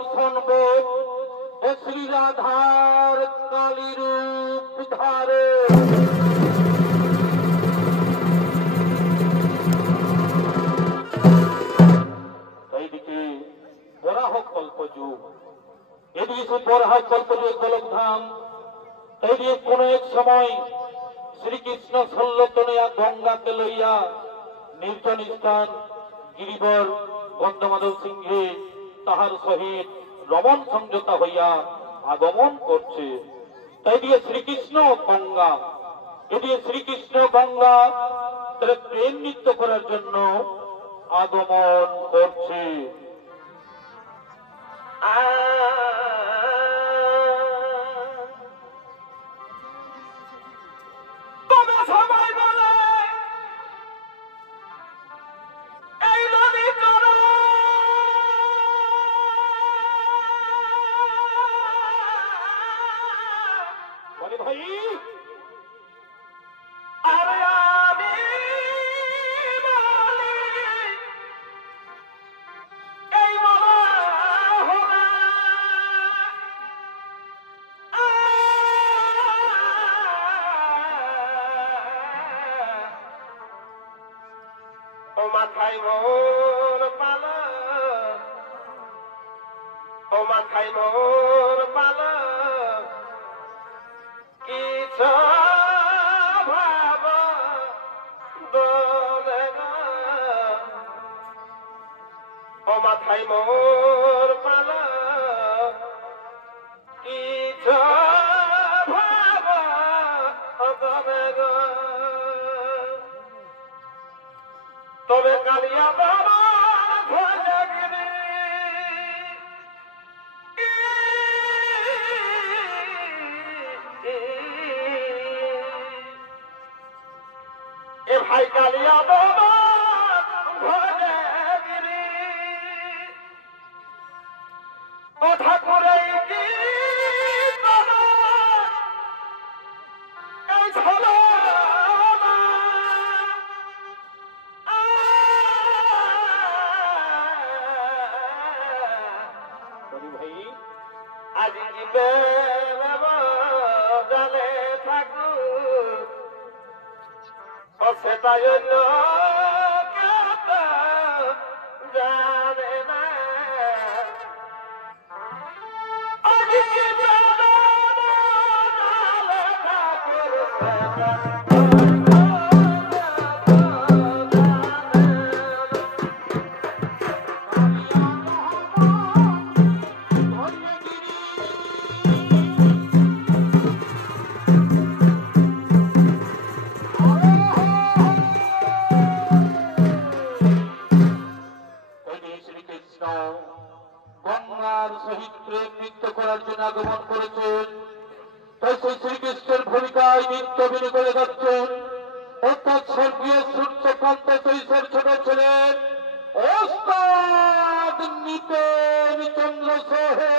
দর্শন বোধ শ্রী রাধার কালী রূপ ধারে। এইদিকে বরাহ কল্পযুগ, এদিকে বরাহ কল্পযুগ গোলকধাম। এইদিকে কোন এক সময় শ্রীকৃষ্ণ সল্লতনিয়া গঙ্গাকে লইয়া নির্জন স্থান গিরিবর গন্ধমাধব সিংহে তাহার সহিত রমণ সংযতা হইয়া আগমন করছে। তাই দিয়ে শ্রীকৃষ্ণ গঙ্গা, এদিকে শ্রীকৃষ্ণ গঙ্গা তার প্রেম নৃত্য করার জন্য আগমন করছে। তবে সবাই বলে এই নদী বলে ভাই আরে আমি বলি এই বলা হলা ও মাথায় মোর পালা, ও মাথায় মোর পালা কিছু ভাব দলে না, ও মাথায় মোর পালা কিছু ভাব দলে না। তবে কালিয়া বাবা ভজগিরি এ ভাই কালিয়া বাবা ভজগিরি কথা করে কি এই ছলা ভাই আজি জিবে জানে থাকু ও সেটাই জানে না। আজি জিবে জানে থাকু গঙ্গার সহিত প্রেম নৃত্য করার জন্য আগমন করেছেন। তাই সেই শ্রীকৃষ্ণের ভূমিকায় নৃত্য বিনি করে যাচ্ছেন অর্থাৎ স্বর্গীয় সূর্যকান্ত চৈশের ছোট ছেলের ওস্তাদ নিতেন চন্দ্র সোহে।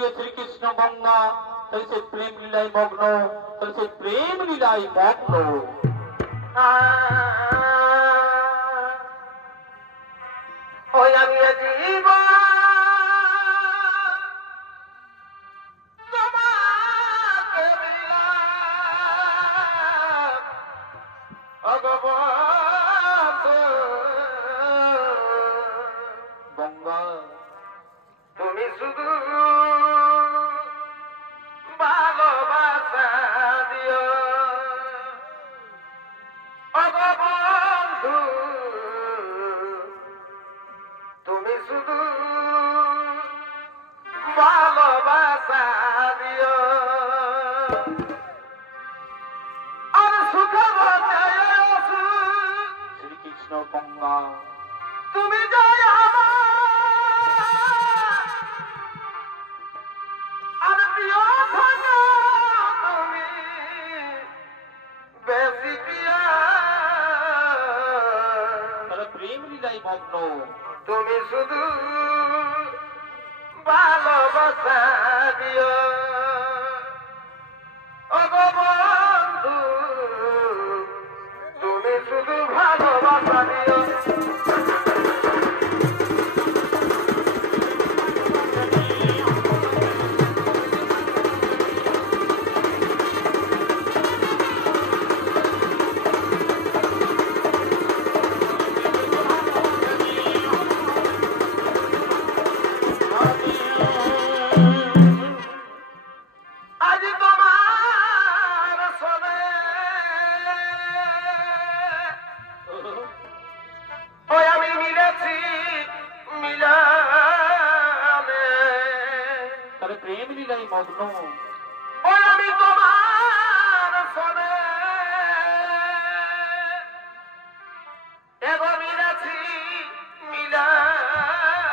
প্রিয় শ্রীকৃষ্ণ গঙ্গা তাই সেই প্রেম লীলায় মগ্ন, তাই সেই প্রেম লীলায় মগ্ন। ওই আমি জীব তোমাকে গঙ্গা তুমি শুধু ভালোবাসা দিও বন্ধু, তুমি শুধু ভালোবাসা দিও আর সুখ শ্রীকৃষ্ণ গঙ্গা তুমি জয় আর প্রিয় থাকো তুমি বেশি প্রিয়, তারা প্রেম লীলায় মগ্ন। তুমি শুধু ভালোবাসা দিও বন্ধু, তুমি শুধু ভালোবাসা দিও। আজ তোমার সবে ওই আমি মিলেছি মিলামে, তারা প্রেম লীলায় মগ্ন। ওই আমি তোমার সবে এগো মিলেছি মিলামে,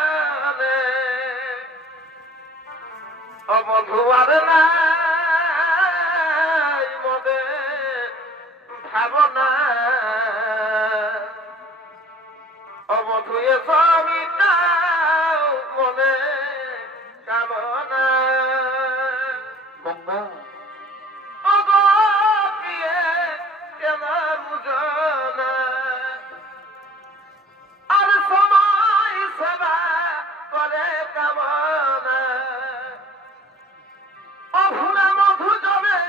ও বন্ধু আর নাই মনে ভাবনা, ও বন্ধু এ সমিতাও মনে কামনা, গঙ্গা ও গো প্রিয়ে কেন বুঝনা আর সময় সেবা করে কামনা, অভুরা মধু জমে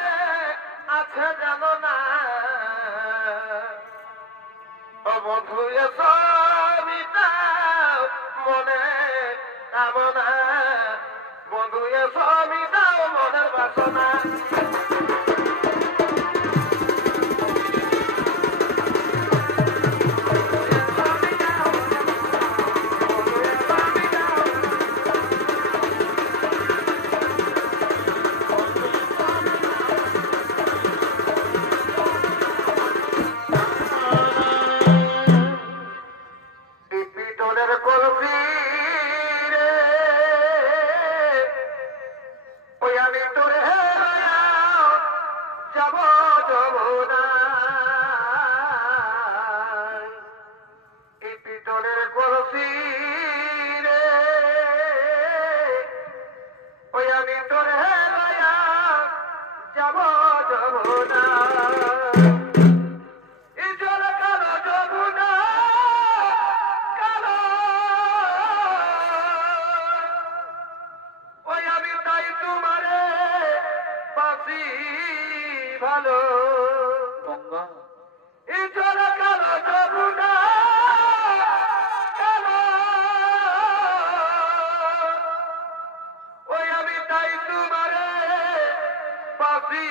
আছে জানো না, ও বন্ধু এ সমিতাও মনে কামনা, বন্ধু এ সমিতাও মনের বাসনা। পিটনের কলসি রে ওই আমি তোরে যাব যমুনা, এই পিটনের কলসি রে ওই আমি তোরে যাব যমুনা, ভালো গঙ্গা এই জল কালো যমুনা কালো, ওই আমি তাই তোমারে পাশি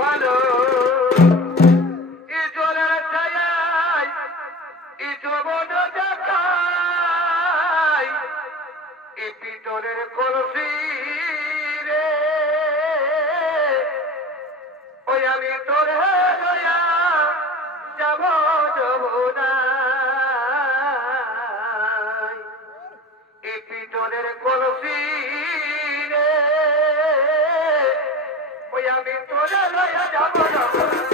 ভালো, এই জলের ছায়ায় এই যমুন দেখাই, এই পিতলের কলসি রে ওই আমি তোরে লয়া যাব যমুনায়, এই পিতলের কলসি রে ওই আমি তোরে লয়া যাব যমুনায়।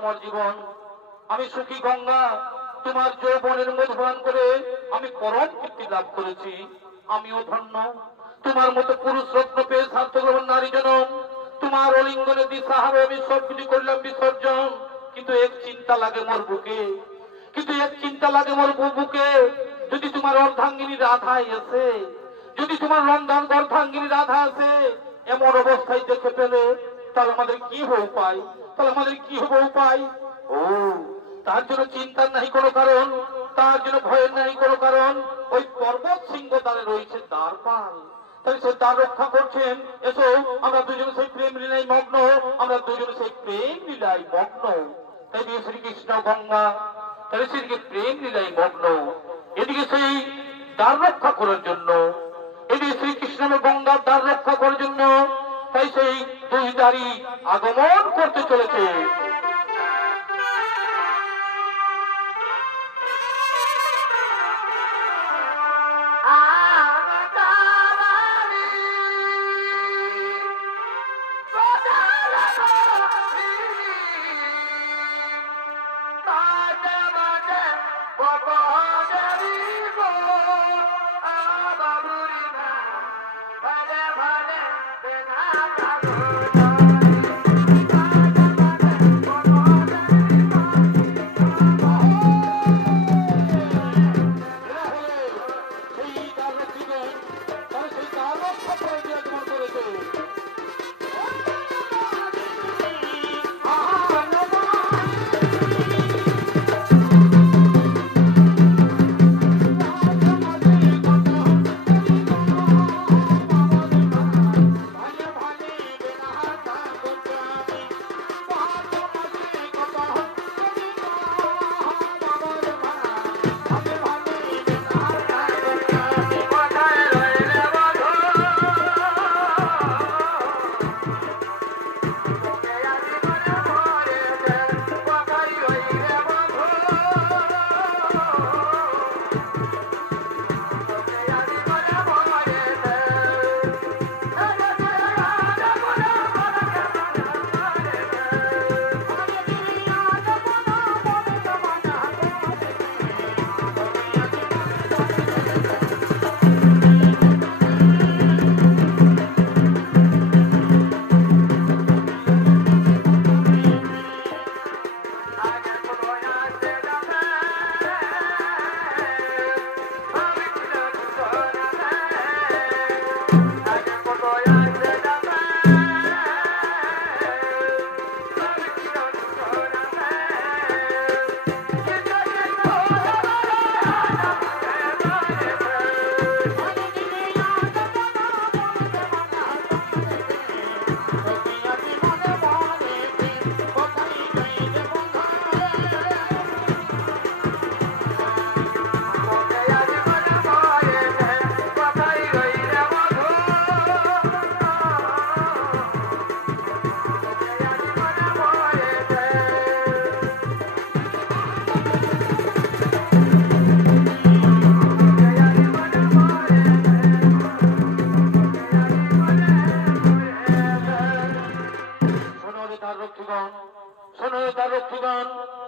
আমার জীবন। আমি সুখী গঙ্গা, তোমার যৌবনের মধুপান করে আমি পরম তৃপ্তি লাভ করেছি। আমিও ধন্য, তোমার মতো পুরুষ রত্ন পেয়ে সার্থক নারী জনম। তোমার অলিঙ্গনে দিশাহারে আমি সবকিছু করলাম বিসর্জন। কিন্তু এক চিন্তা লাগে মোর বুকে, কিন্তু এক চিন্তা লাগে মোর বুকে, যদি তোমার অর্ধাঙ্গিনী রাধা এসে, যদি তোমার রন্ধন অর্ধাঙ্গিনী রাধা আসে এমন অবস্থায় দেখে পেলে, তাহলে আমাদের কি হবে উপায়? তাহলে আমাদের কি হবে উপায়? ও, তার জন্য চিন্তার নাই কোনো কারণ, তার জন্য ভয়ের নাই কোনো কারণ। ওই পর্বত সিংহ দ্বারে রয়েছে দ্বারপাল, তাই সে দ্বার রক্ষা করছেন। এসো আমরা দুজনে সেই প্রেম লীলায় মগ্ন, আমরা দুজনে সেই প্রেম লীলায় মগ্ন। তাই দিয়ে শ্রীকৃষ্ণ গঙ্গা, তাই সেদিকে প্রেম লীলায় মগ্ন, এদিকে সেই দ্বার রক্ষা করার জন্য, এদিকে শ্রীকৃষ্ণ গঙ্গার দ্বার রক্ষা করার জন্য, তাই সেই দুই দ্বারই আগমন করতে চলেছে।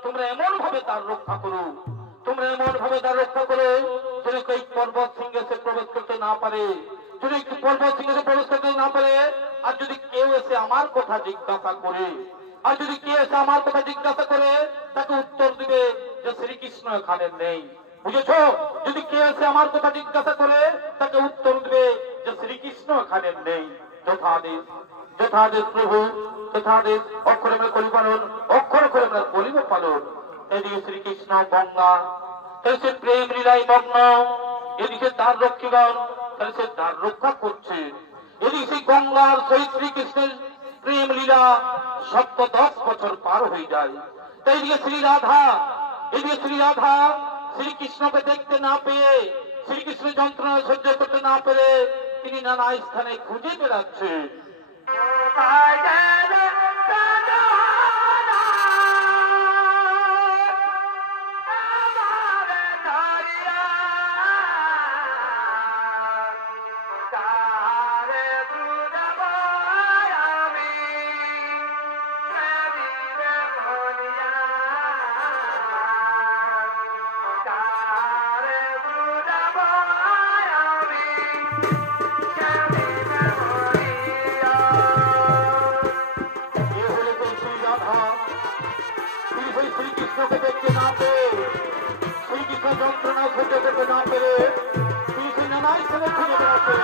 তোমরা এমন ভাবে তার রক্ষা করো, তোমরা এমন ভাবে তার রক্ষা করো যেন এই পর্বত সিংহে প্রবেশ করতে না পারে, যদি পর্বত সিংহে প্রবেশ করতে না পারে। আর যদি কেউ এসে আমার কথা জিজ্ঞাসা করে, আর যদি কেউ এসে আমার কথা জিজ্ঞাসা করে, তাকে উত্তর দিবে যে শ্রীকৃষ্ণ এখানে নেই। বুঝেছো? যদি কেউ এসে আমার কথা জিজ্ঞাসা করে, তাকে উত্তর দিবে যে শ্রীকৃষ্ণ এখানে নেই। যথাদেশ, যথাদেশ প্রভু, যথাদেশ। অক্ষরে আমরা কলি পালন, অক্ষর করে আমরা কলিব পালন। এদিকে শ্রীকৃষ্ণ গঙ্গা, তাই সে প্রেম লীলায় মগ্ন। এদিকে তার রক্ষীগণ, তাই সে তার রক্ষা করছে। এদিকে সেই গঙ্গার সেই শ্রীকৃষ্ণের প্রেম লীলা 10 বছর পার হয়ে যায়। তাই এদিকে শ্রী রাধা, এদিকে শ্রী রাধা শ্রীকৃষ্ণকে দেখতে না পেয়ে, শ্রীকৃষ্ণ যন্ত্রণা সহ্য করতে না পেরে তিনি নানা স্থানে খুঁজে বেড়াচ্ছে। করতে না পেরে তুই সেই নানাই ছেলে খুঁজে বেড়াচ্ছে।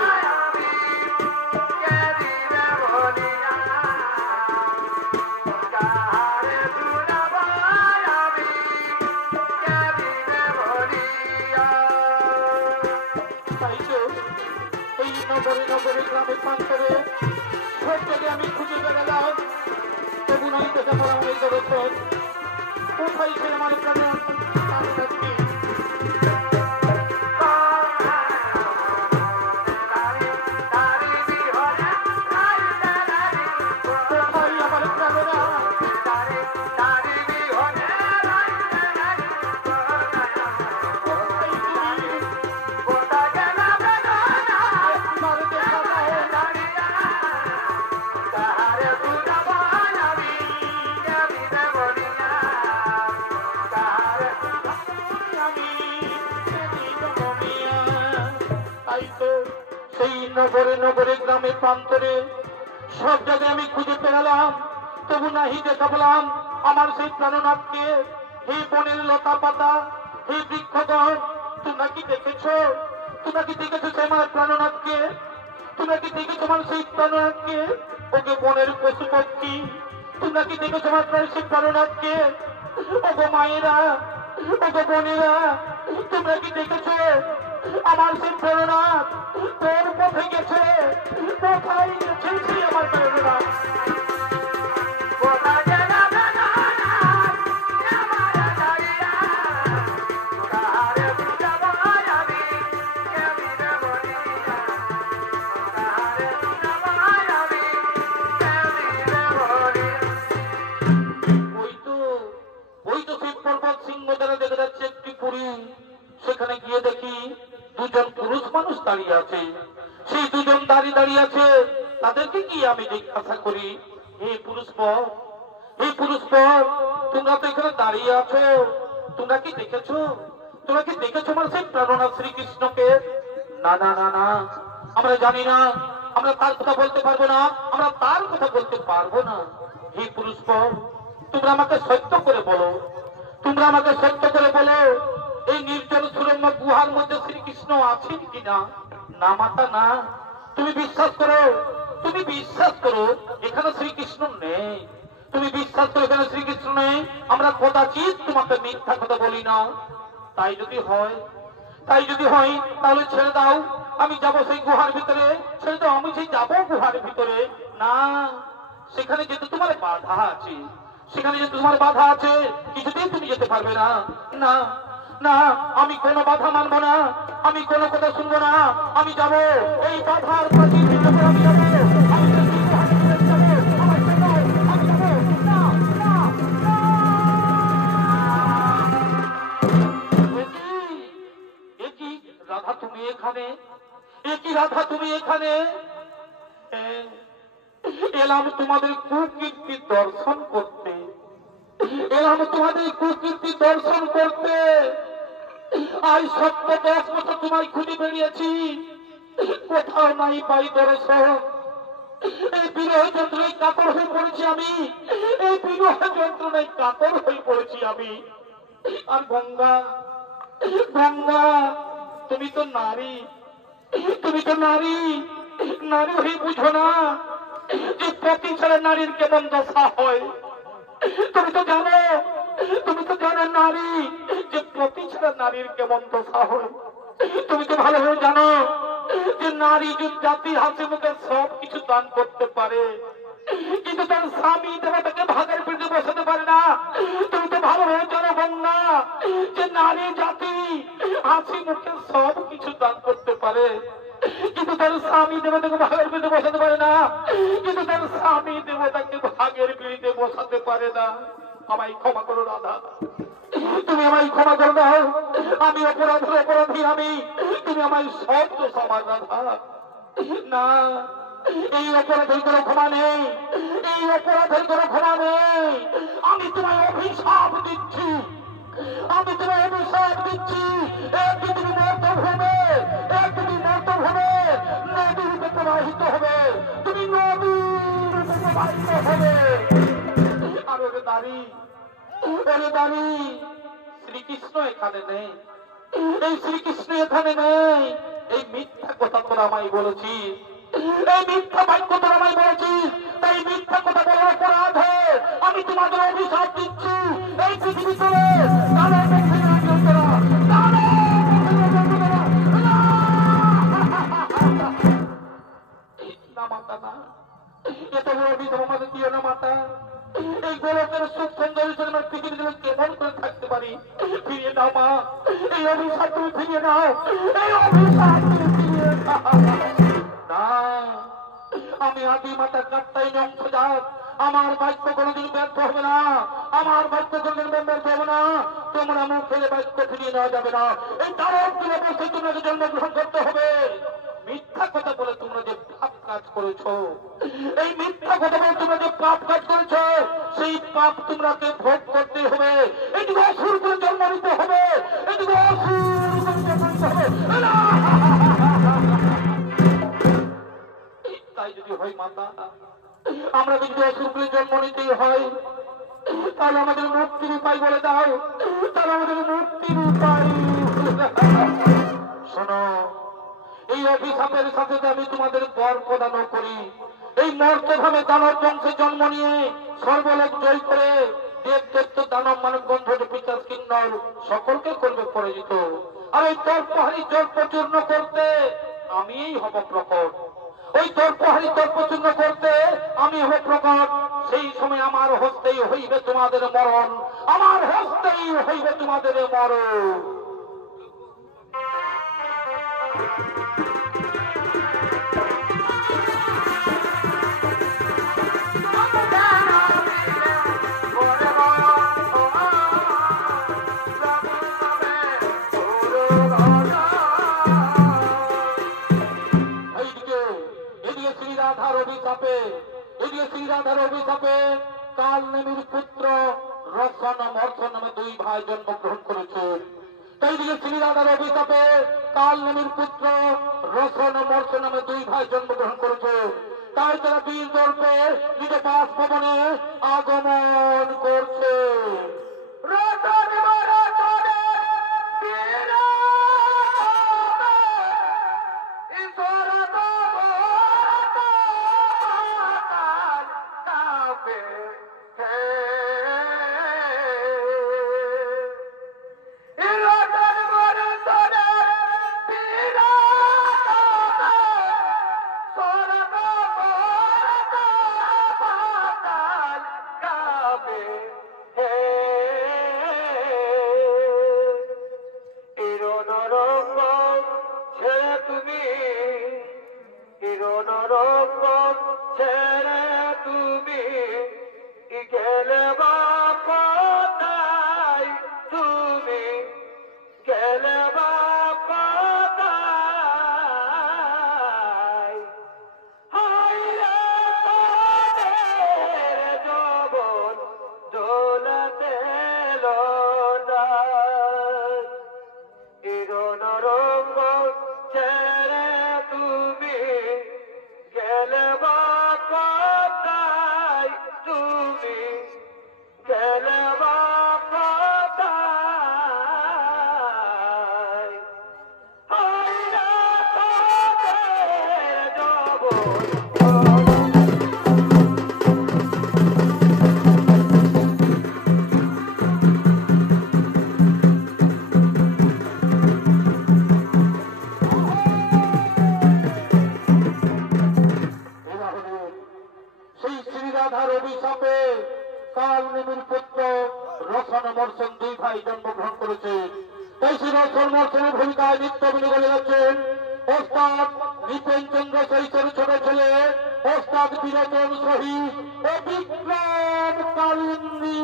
এই নগরে নগরে গ্রামে প্রান্তরে সব জায়গায় আমি খুঁজে বেড়ালাম, তবু নাই দেখা পড়া আমার এই দর্শন। কোথায় সে আমার প্রাণের নগরে নগরে গ্রামে প্রান্তরে সব জায়গায় আমি খুঁজে পেলাম, তবু নাহি দেখা পেলাম আমার সেই প্রাণনাথকে। হে বনের লতা পাতা, হে বৃক্ষগণ, তোমরা কি দেখেছো? তোমরা কি দেখেছো সে আমার প্রাণনাথকে? তোমরা কি দেখেছো আমার সেই প্রাণনাথকে? ওকে বনের পশু পক্ষী, তোমরা কি দেখেছো আমার সেই প্রাণনাথকে? ওগো মায়েরা, ওগো বোনেরা, তোমরা কি দেখেছো আমার সেই প্রেরণাথ তোর পথে গেছে? কোথায় গেছে সেই আমার প্রেরণাথ? ওই তো সেই পর্বত সিংহ দ্বারা দেখা যাচ্ছে একটি পুরী। সেখানে গিয়ে দেখি দুজন পুরুষ মানুষ দাঁড়িয়ে আছে। সেই দুজন দাঁড়িয়ে আছে, তাদেরকে কি আমি জিজ্ঞাসা করি, হে পুরুষপর, হে পুরুষপর, তোমরা তো এখানে দাঁড়িয়ে আছো, তোমরা কি দেখেছো? তোমরা কি দেখেছো আমার সেই প্রাণনাথ শ্রীকৃষ্ণকে? না না না না, আমরা জানি না, আমরা তার কথা বলতে পারবো না, আমরা তার কথা বলতে পারবো না। হে পুরুষপর, তোমরা আমাকে সত্য করে বলো, তোমরা আমাকে সত্য করে বলো, এই নির্জন সুরম্য গুহার মধ্যে শ্রীকৃষ্ণ আছেন কিনা? না মাতা না, তুমি বিশ্বাস করো, তুমি বিশ্বাস করো এখানে শ্রীকৃষ্ণ নেই। তুমি বিশ্বাস করো এখানে শ্রীকৃষ্ণ নেই। আমরা কদাচিৎ তোমাকে মিথ্যা কথা বলি না। তাই যদি হয় তাহলে ছেড়ে দাও, আমি যাব সেই গুহার ভিতরে। ছেড়ে দাও, আমি সেই যাবো গুহার ভিতরে। না, সেখানে যেতে তোমার বাধা আছে, সেখানে যেতে তোমার বাধা আছে, কিছুতেই তুমি যেতে পারবে না। না না, আমি কোনো বাধা মানবো না, আমি কোনো কথা শুনবো না, আমি যাব এই বাধার প্রাচীর ভিতরে, আমি যাবো, আমি রাধা তুমি এখানে? একই রাধা তুমি এখানে? এলাম তোমাদের কুকীর্তি দর্শন করতে, এলাম তোমাদের কুকীর্তি দর্শন করতে। আজ 7-10 বছর তোমায় খুঁজে বেরিয়েছি, কোথাও নাই পাই দর্শন। এই বিরহ যন্ত্রণায় কাতর হয়ে পড়েছি আমি, এই বিরহ যন্ত্রণায় কাতর হয়ে পড়েছি আমি। আর গঙ্গা, গঙ্গা, তুমি তো নারী, তুমি তো নারী, নারী হয়ে বুঝো না যে পতি ছাড়া নারীর কেমন দশা হয়? তুমি তো জানো, তুমি তো জানো নারী যে পতি ছাড়া নারীর কেমন দশা হয়। তুমি তো ভালোভাবে জানো যে নারী জাতি হাসি মুখে সব কিছু দান করতে পারে, কিন্তু তার স্বামী তাকে ভাগের পিঠে বসাতে পারে না। তুমি তো ভালোভাবে জানো গঙ্গা যে নারী জাতি হাসি মুখে সব কিছু দান করতে পারে, কিন্তু তার স্বামী দেবতাকে ভাগের পিঠে বসাতে পারে না, কিন্তু তার স্বামী দেবতাকে ভাগের পিঠে বসাতে পারে না। আমায় ক্ষমা করো রাধা, তুমি আমায় ক্ষমা করে দাও, আমি অপরাধী আমি, তুমি আমায় সব দোষ আমার রাধা। না, এই অপরাধের কোনো ক্ষমা নেই, এই অপরাধের কোনো ক্ষমা নেই। আমি তোমায় অভিশাপ দিচ্ছি, আমি তোমায় অভিশাপ দিচ্ছি। তুমি মর্তভূমে, তুমি মর্তভূমে নদী রূপে প্রবাহিত হবে, তুমি নদী রূপে প্রবাহিত হবে। আর ওরে দাঁড়ি, ওরে দাঁড়ি, শ্রীকৃষ্ণ এখানে নেই, এই শ্রীকৃষ্ণ এখানে নেই। এই মিথ্যা কথা তোরা আমায় বলেছিস, এই মিথ্যা বাক্য তোরা আমায় বলেছিস। তাই মিথ্যা কথা বলার অপরাধে আমি তোমাদের অভিশাপ দিচ্ছি। এই পৃথিবীতে না মাতা না, এত বড় অভিশাপ আমাদের দিও না মাতা। এই গোলকের সুখ সৌন্দর্য জন্য পৃথিবীতে কেমন করে থাকতে পারি? ফিরিয়ে নাও মা, এই অভিশাপ তুমি ফিরিয়ে নাও, এই অভিশাপ তুমি ফিরিয়ে নাও। না, আমি আদি মাতার কাত্তাই অংশজাত, আমার বাক্য কোনোদিন ব্যর্থ হবে না, আমার বাক্য কোনোদিন ব্যর্থ হবে না। তোমরা মুখ ফেলে বাক্য ফিরিয়ে নেওয়া যাবে না। এই তারক দিলে বসে তোমাকে জন্মগ্রহণ করতে হবে। মিথ্যা কথা বলে তোমরা যে পাপ কাজ করেছো, এই মিথ্যা কথা বলে তোমরা যে পাপ কাজ করেছো, সেই পাপ তোমরাকে ভোগ করতে হবে। এদিকে অসুর করে জন্ম নিতে হবে, এদিকে অসুর করে জন্ম নিতে হবে। তাই যদি হয় মাতা, আমরা যদি অসুর করে জন্ম নিতেই হয়, তাহলে আমাদের মুক্তির উপায় বলে দাও, তাহলে আমাদের মুক্তির উপায়। শোনো, এই অভিশাপের সাথে আমি তোমাদের বর প্রদান করি। এই মর্তধামে দানব বংশে জন্ম নিয়ে সর্বলোক জয় করে দেব দৈত্য দানব মানব গন্ধ পিতাস কিন্নর সকলকে করবে পরাজিত। আর ওই তর্পহারী জল্পচূর্ণ করতে আমিই হব প্রকট। ওই তর্পহারী তর্পচূর্ণ করতে আমি হব প্রকট। সেই সময় আমার হস্তেই হইবে তোমাদের মরণ, আমার হস্তেই হইবে তোমাদের মরণ। কাল নেমির পুত্র রসন মর্থন নামে দুই ভাই জন্মগ্রহণ করেছে। এইদিকে শ্রীরাধার অভিশাপে কাল নেমির পুত্র রসন মর্থন নামে দুই ভাই জন্মগ্রহণ করেছে। তাই তারা বীর দর্পে নিজ বাসভবনে আগমন করছে। ভূমিকায় নৃত্য অভিনয় যাচ্ছেন ওস্তাদ নিপেন চন্দ্র চৈতের ছোট ছেলে ওস্তাদ বিনোদন শহীদ ও বিক্রম কালিন্দী।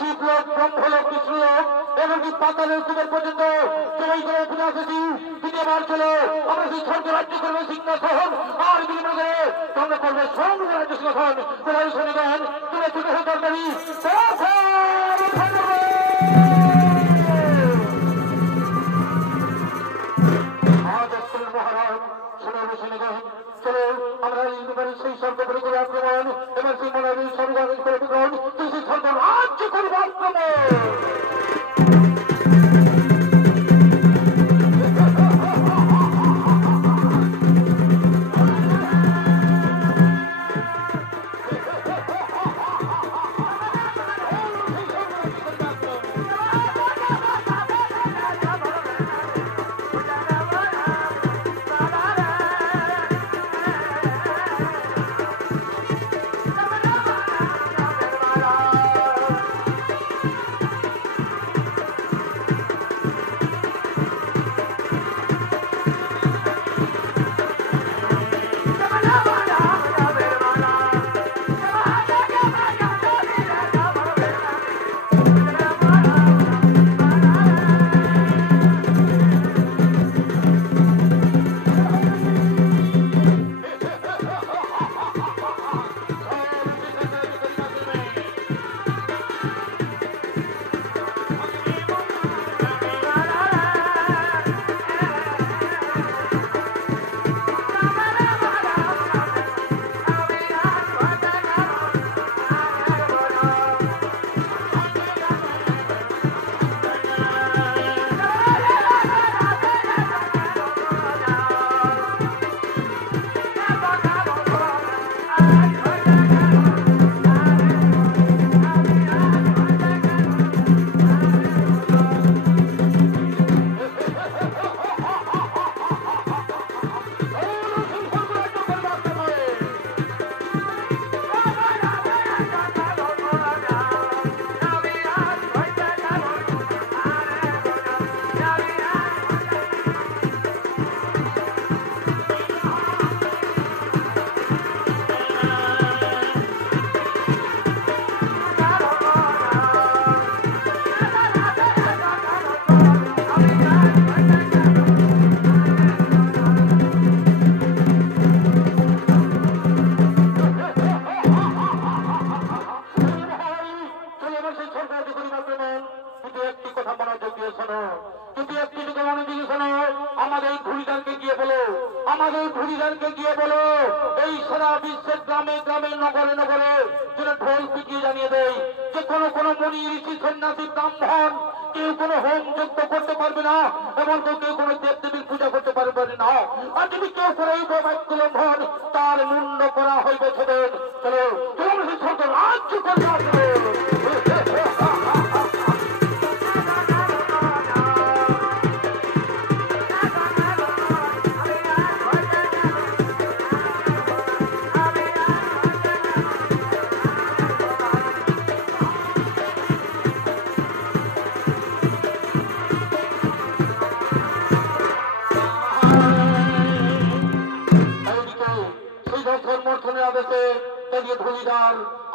শিবলোক ব্রহ্মলোক বিষ্ণুলোক এমনকি পাতালের কুবের পর্যন্ত সবাই করে ফিরে আসেছি। দ্বিতীয় বার চলো আমরা সেই স্বর্গ রাজ্য করবো সিংহাসন, আর বিনিময় করে তোমরা করবে স্বর্গ রাজ্য সিংহাসন। তোমার শনিগান তুমি ছোট তরকারি মহারাজ শোনাবো শনিগান। চলো আমরা সেই সর্বগুলি করে আক্রমণ এবং সেই মনে সর্বগান করে বিগ্রহণ সেই সর্ব রাজ্য করবো আক্রমণ।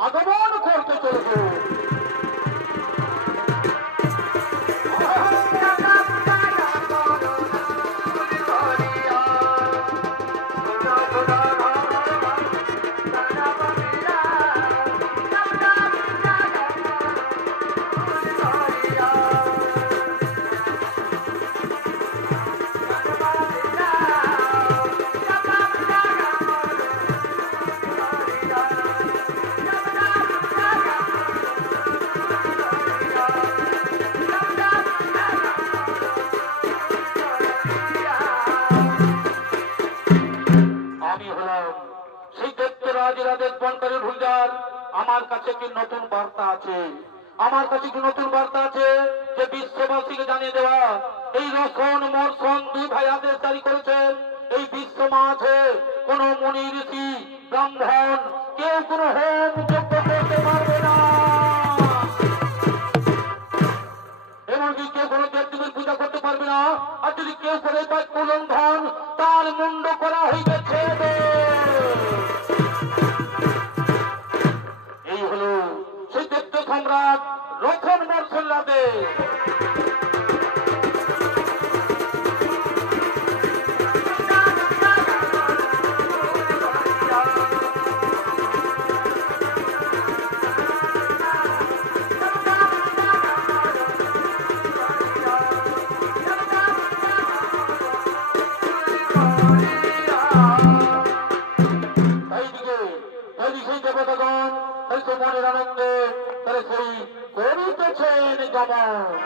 আগমন করতে চলেছে। আমার কাছে কি নতুন বার্তা আছে, আমার কাছে কি নতুন বার্তা আছে যে বিশ্ববাসীকে জানিয়ে দেওয়া। এই রসন মর্ষণ দুই ভাই আদেশ জারি করেছেন, এই বিশ্ব মাঝে কোন মুনি ঋষি ব্রাহ্মণ কেউ কোন হোম যজ্ঞ করতে পারবে না, এমনকি কেউ কোন দেবদেবীর পূজা করতে পারবে না। আর যদি কেউ করে উল্লঙ্ঘন তার মুন্ড করা হইতেছে। এই হলো সেই দেব সম্রাট রথ মনের আনন্দে তারা সেই করিতেছেন গমন।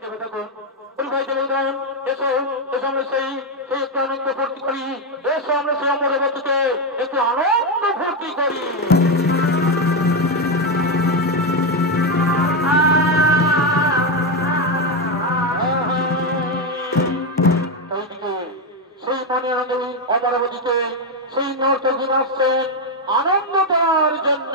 ভাইকে থাকুন ওই ভাইকে বলবেন এসো এসো আমরা সেই একটু আনন্দ ভর্তি করি এসো আমরা সেই অমরাবতীতে একটু আনন্দ ভর্তি করি সেই মনে অমরাবতীতে সেই নর্তকী আসছেন আনন্দ পাওয়ার জন্য আমার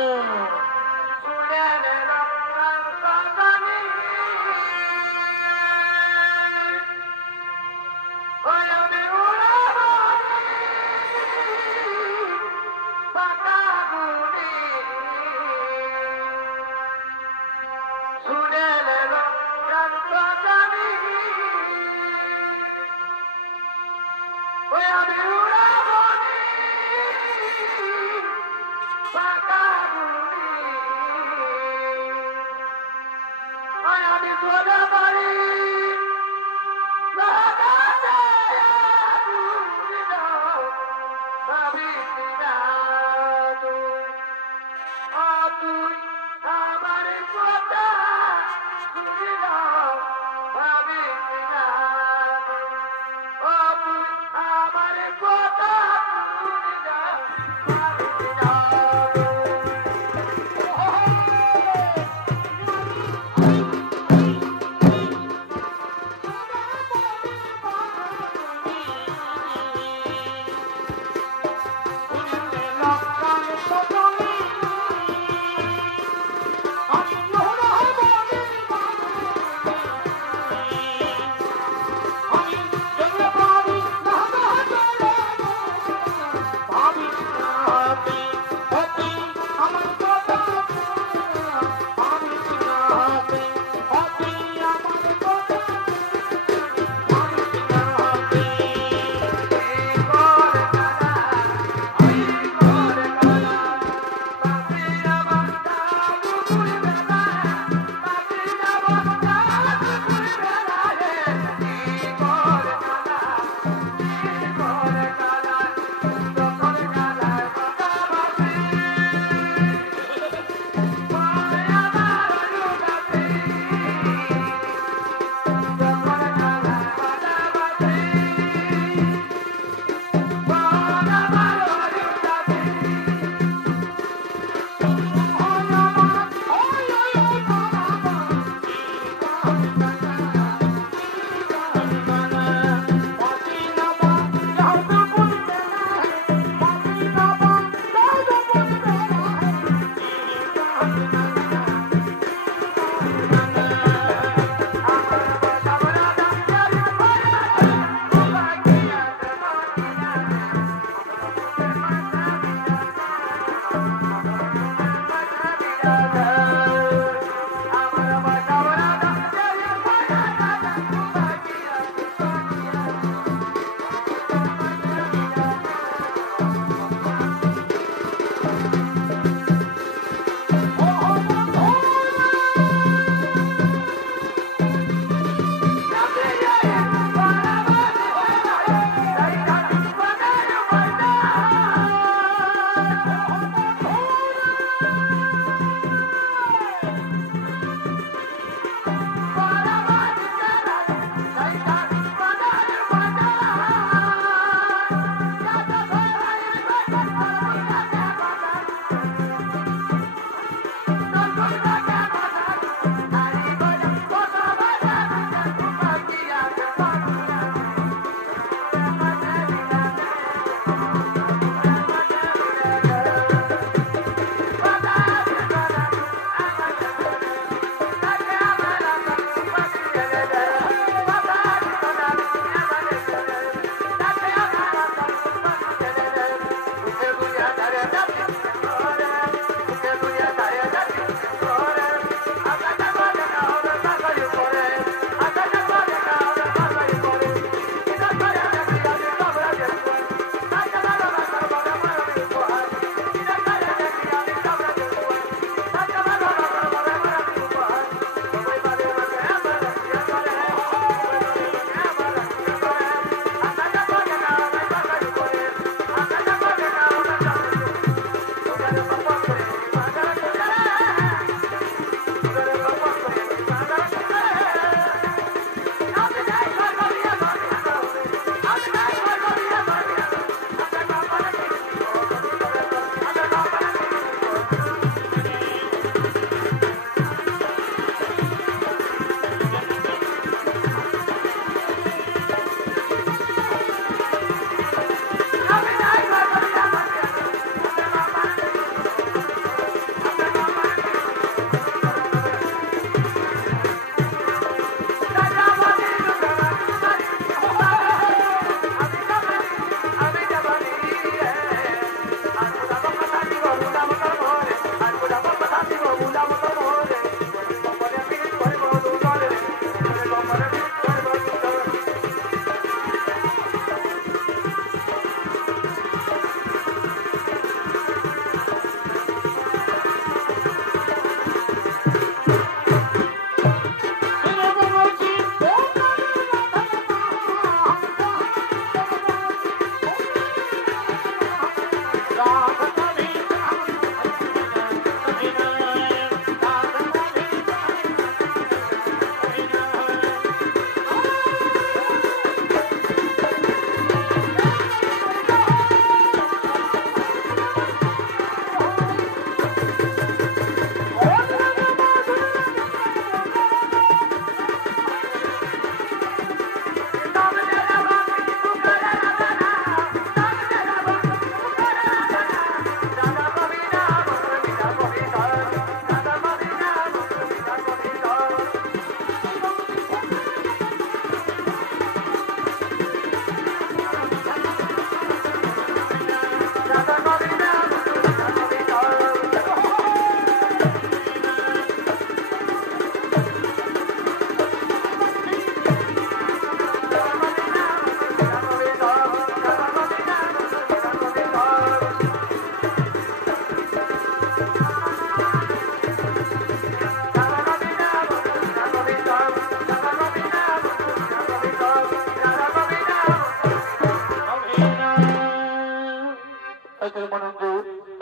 ছেলেদের মনে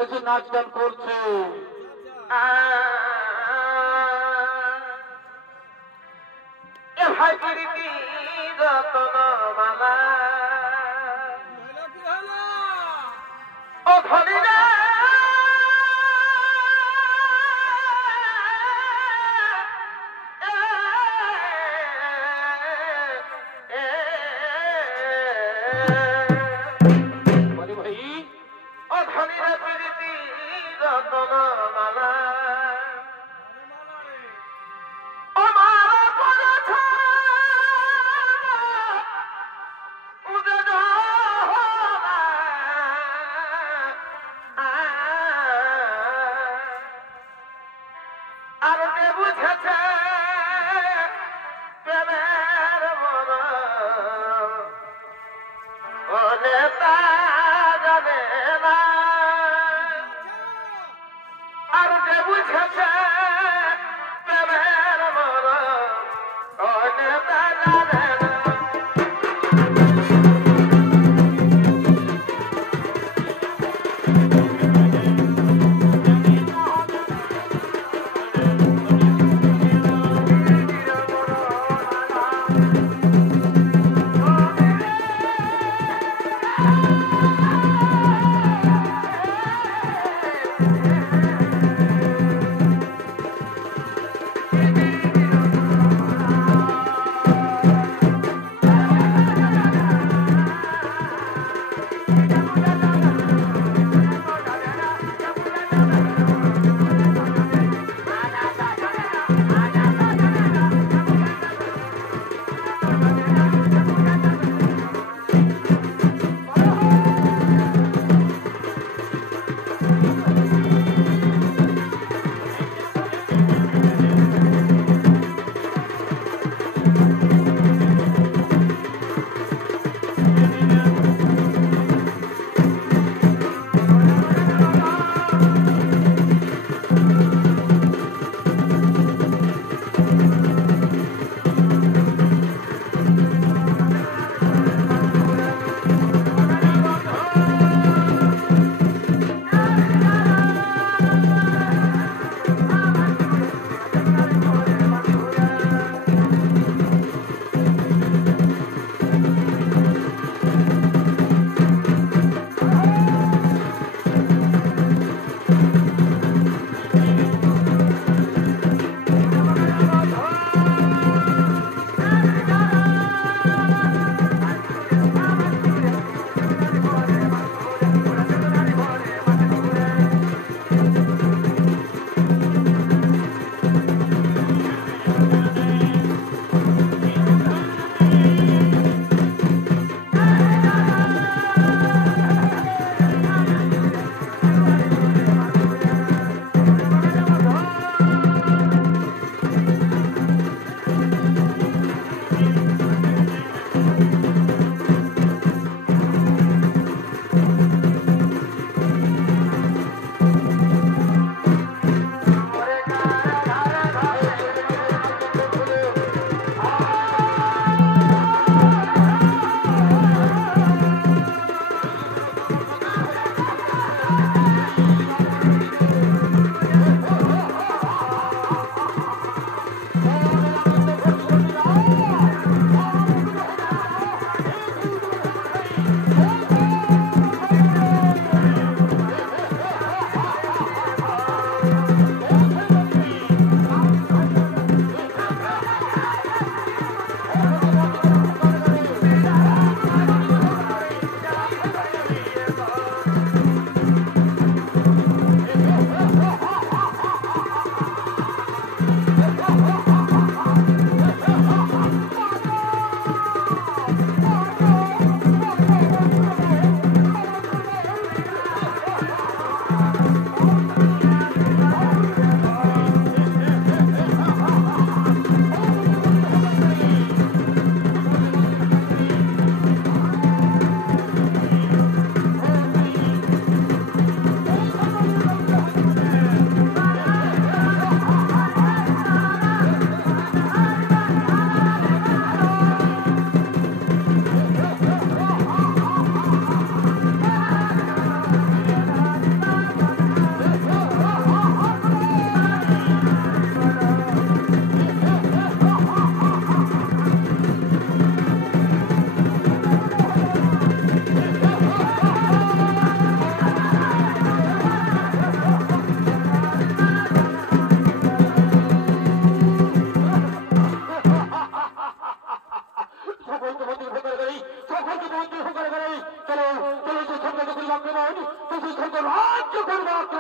এসে নাচ গান করছে। এ ভাই প্রীতি রতন মালা ও ধনী রে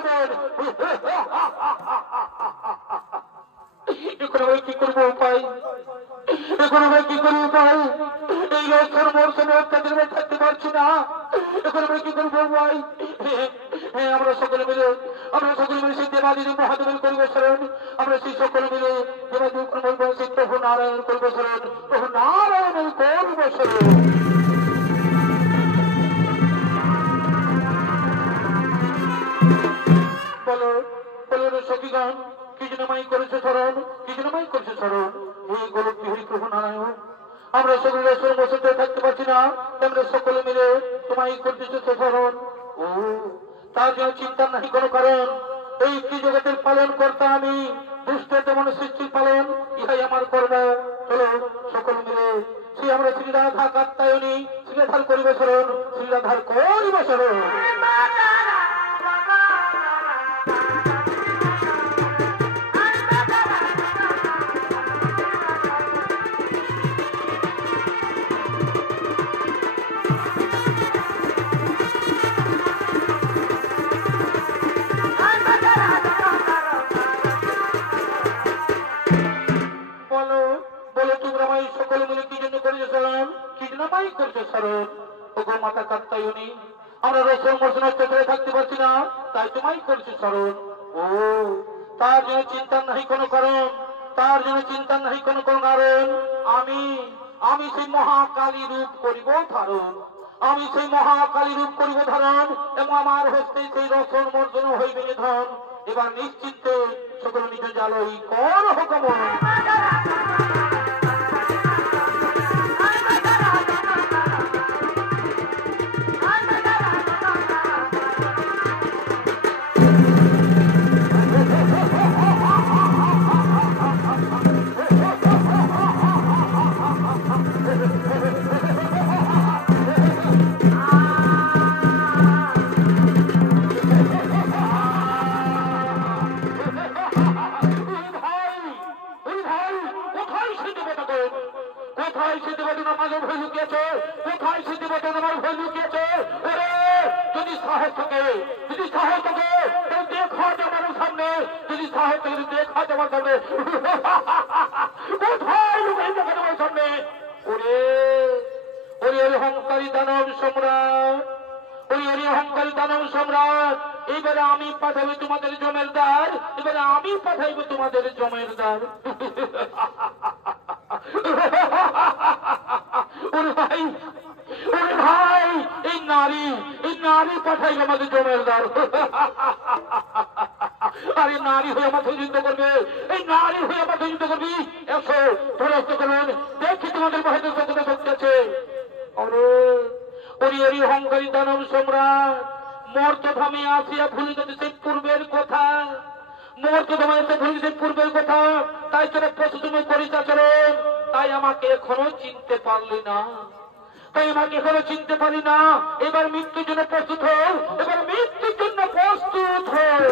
করবেন। এখন আমি কি করবো উপায়? এখন আমি কি করবো উপায়? এই রসের মরশুমে অত্যাচার থাকতে পারছি না। এখন আমি কি করবো উপায়? আমরা সকলে মিলে সেই দেবাদিদেব মহাদেবের করবো স্মরণ। আমরা সেই সকলে মিলে দেবাদেব বলবো সেই প্রভু নারায়ণ করবো স্মরণ। প্রভু নারায়ণের করবো স্মরণ। বলো বলো সখীগণ, কি জন্য মাই করেছে স্মরণ? কি জন্য মাই করেছে স্মরণ? এই গোলক বিহারী প্রভু নারায়ণ। আমরা সকলে বসে থাকতে পারছি না, আমরা সকলে মিলে তোমায় করতেছে স্মরণ। ও তার জন্য চিন্তা নাই কোনো কারণ। এই ত্রিজগতের পালন কর্তা আমি, দুষ্ট তেমন সৃষ্টির পালন, ইহাই আমার কর্ম। চলো সকলে মিলে শ্রী আমরা শ্রীরাধা কাত্যায়নী শ্রীরাধার করিবে স্মরণ। শ্রীরাধার করিবে স্মরণ। মাতা কাত্যায়নী, আমরা রসুন মরসুন অত্যাচারে থাকতে পারছি না, তাই তোমায় করছি স্মরণ। ও তার জন্য চিন্তা নাই কোনো কারণ, তার জন্য চিন্তা নাই কোনো কারণ। আমি সেই মহাকালী রূপ করিব ধারণ। আমি সেই মহাকালী রূপ করিব ধারণ এবং আমার হস্তে সেই রসুন মর্জন হইবে নিধন। এবার নিশ্চিন্তে সকল নিজ জালই কর হুকুম। অহংকারী দানব সম্রাট, এবারে আমি পাঠাবো তোমাদের জমেরদার। এবারে আমি পাঠাইবো তোমাদের জমেরদার। ওরে ভাই এই নারী পাঠাইবে আমাদের জমেরদার। আরে নারী হয়ে আমার যুদ্ধ করবে, এই নারী হয়ে আমার যুদ্ধ করবি। এসো ধরস্ত করুন, দেখি তোমাদের মহাদেব কতটা শক্তি আছে। অহংকারী দানব সম্রাট, মর্তধামে আসিয়া ভুলে যেতে সেই পূর্বের কথা। মর্তধামে এসে ভুলে যেতে পূর্বের কথা, তাই তোরা প্রস্তুত করিস আচরণ। তাই আমাকে এখনো চিনতে পারলি না, এবার মৃত্যুর জন্য প্রস্তুত হও, এবার মৃত্যুর জন্য প্রস্তুত হও।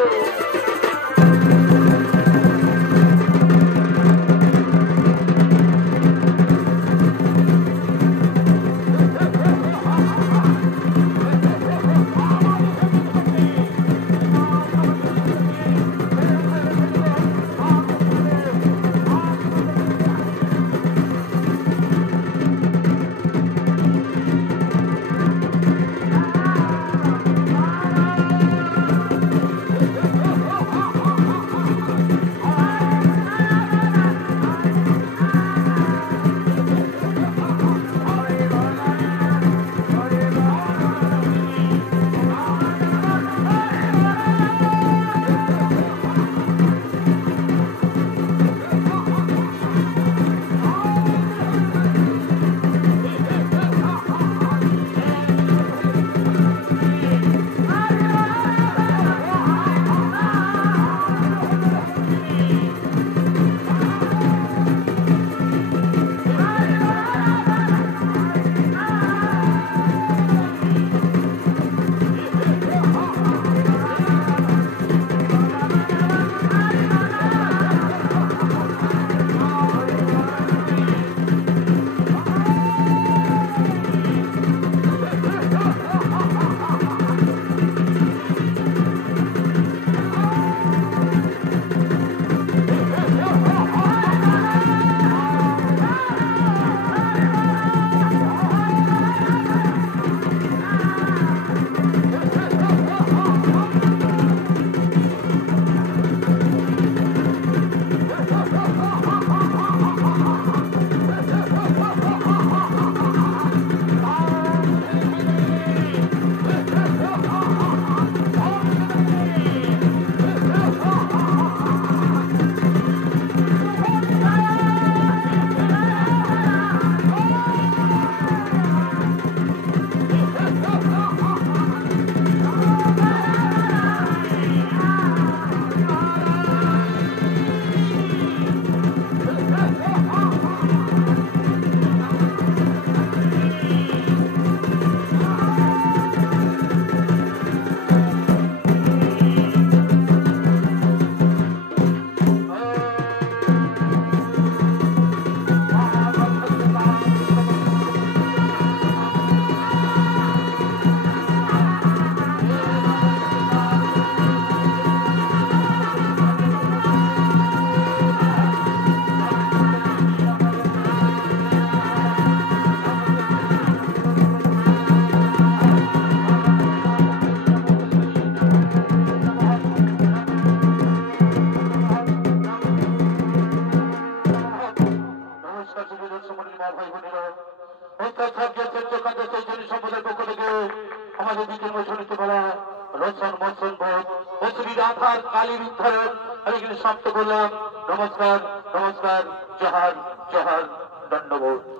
নিল। অর্থাৎ স্বর্গীয় শ্রেষ্ঠকান্ত চৈতন্য সম্প্রদায়ের পক্ষ থেকে আমাদের দ্বিতীয় মৈথুনিতে বলা রোশন মোশন বোধ বছরীর আধার কালীর উদ্ধারণ আমি এখানে সমাপ্ত করলাম। নমস্কার, নমস্কার, জোহার, জোহার, দণ্ডবোধ।